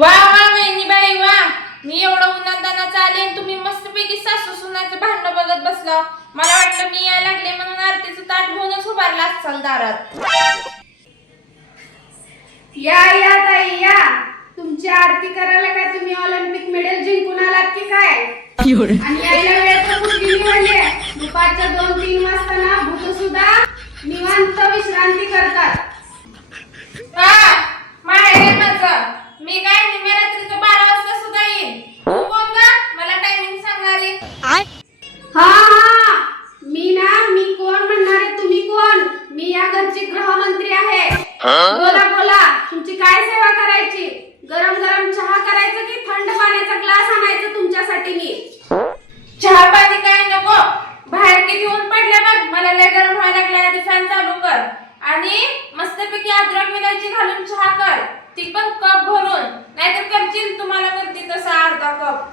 वा वा वहिनीबाई वा. मी एवढं उन्हातानाच आले आणि तुम्ही मस्तपैकी सासू सुनाचं भांडण बघत बसला. मला वाटलं मी यायला लागले म्हणून आरतीचं ताट घेऊनच उभारला असाल दारात. या या ताई या. तुमची आरती करायला काय तुम्ही ऑलिम्पिक मेडल जिंकून आलात की काय? आणि यायला वेळ तर कुठली निवडली आहे. दुपारच्या 2-3 वाजता ना भूत सुद्धा निवांत विश्रांती करतात. माहेर आहे माझं. मी काय निम्या रात्रीचं 12 वाजता सुद्धा येईन. तू कोण गा मला टायमिंग सांगणारी? हा मी कोण म्हणणारे? तुम्ही कोण? मी या घरची गृहमंत्री आहे. बोला बोला, तुमची काय सेवा करायची? गरम गरम चहा करायचं की थंड पाण्याचा ग्लास आणायचा तुमच्यासाठी मी? चहा पाणी काय नको. बाहेर किती ऊन पडले बघ. मला लय गरम व्हायला लागले. आधी फॅन चालू कर आणि मस्तपैकी अद्रक विलायची घालून चहा कर. ती पण कप भरून. नाहीतर करशील तुम्हाला करते तसा अर्धा कप.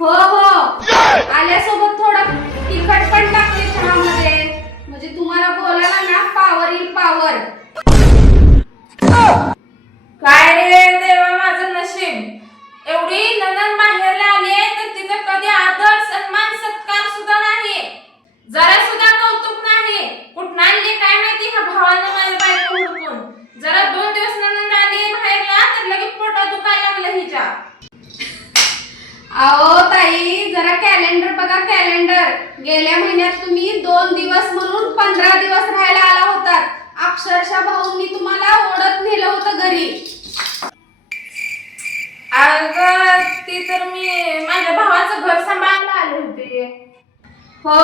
हो आल्यासोबत थोडं तिखट पण टाकते चहामध्ये. म्हणजे तुम्हाला बोलायला ना पावर येईल पावर. काय रे देवा माझं नशीब. एवढी नणंद माहेरला आली आहे तर तिचं कधी आदर सन्मान सत्कार सुद्धा नाही. जरा सुद्धा कौतुक नाही. कुठं आणली काय माहिती ह्या भावानं माझ्या बायको हुडकून. जरा 2 दिवस नणंद आली बाहेरला तर लगेच पोटात दुखायला लागलं हिच्या. अहो ताई जरा कॅलेंडर बघा कॅलेंडर. गेल्या महिन्यात तुम्ही 2 दिवस म्हणून 15 दिवस राहायला आला होतात. अक्षरशः भाऊंनी तुम्हाला ओढत नेलं होतं घरी. अगं ती तर मी माझ्या भावाचं घर सांभाळायला आले होते. हो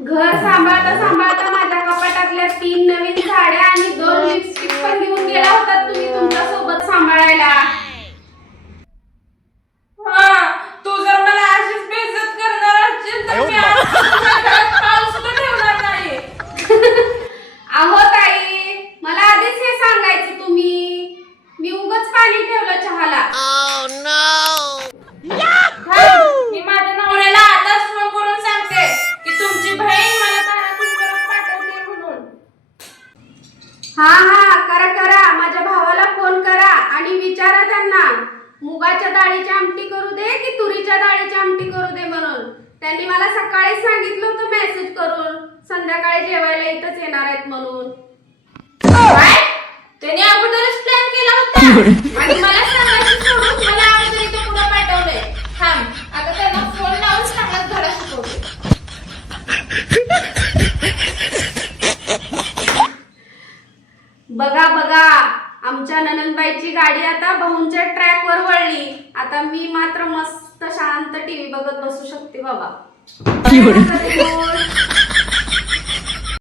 घर सांभाळता सांभाळता माझ्या कपाटातल्या 3 नवीन साड्या आणि 2 लिपस्टिक पण घेऊन गेला होता तुम्ही तुमच्या सोबत सांभाळायला. तू जर मला अशीच बेइज्जत करणार असशील तर मी पाऊस सुद्धा ठेवणार नाही. अहो ताई मला आधीच हे सांगायचं तुम्ही. मी उगाच पाणी ठेवलं चहाला. मी माझ्या नवऱ्याला आताच फोन करून सांगते की तुमची बहीण मला दारातून परत पाठवते म्हणून. हा करा माझ्या भावाला फोन करा आणि विचारा त्यांना मुगाच्या डाळीची आमटी करू दे की तुरीच्या डाळीची आमटी करू दे म्हणून. त्यांनी मला सकाळी सांगितलं होतं मेसेज करून संध्याकाळी जेवायला इथंच येणार आहेत म्हणून. काय? त्याने अगोदरच प्लॅन केला होता आणि मला सांगायचं सोडून मला अगोदर इथं पुढे पाठवलंय. थांब आता त्यांना फोन लावून चांगलाच धडा शिकवते. बघा आमच्या ननंदबाईची गाडी आता भाऊंच्या ट्रॅकवर वळली. आता मी मात्र मस्त शांत टीव्ही बघत बसू शकते बाबा.